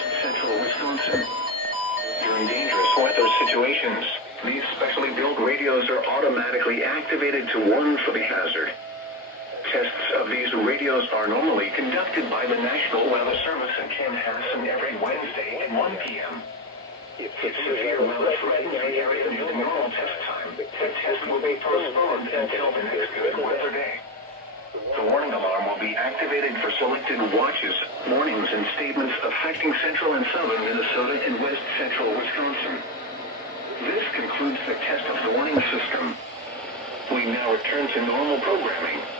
west central Wisconsin. During dangerous weather situations, these specially built radios are automatically activated to warn for the hazard. Tests of these radios are normally conducted by the National Weather Service in Ken Harrison every Wednesday at 1 p.m. If severe weather threatens the area near the normal test time, the test will be postponed until the next good weather day. The warning alarm will be activated for selected watches, warnings, and statements affecting central and southern Minnesota and west central Wisconsin. This concludes the test of the warning system. We now return to normal programming.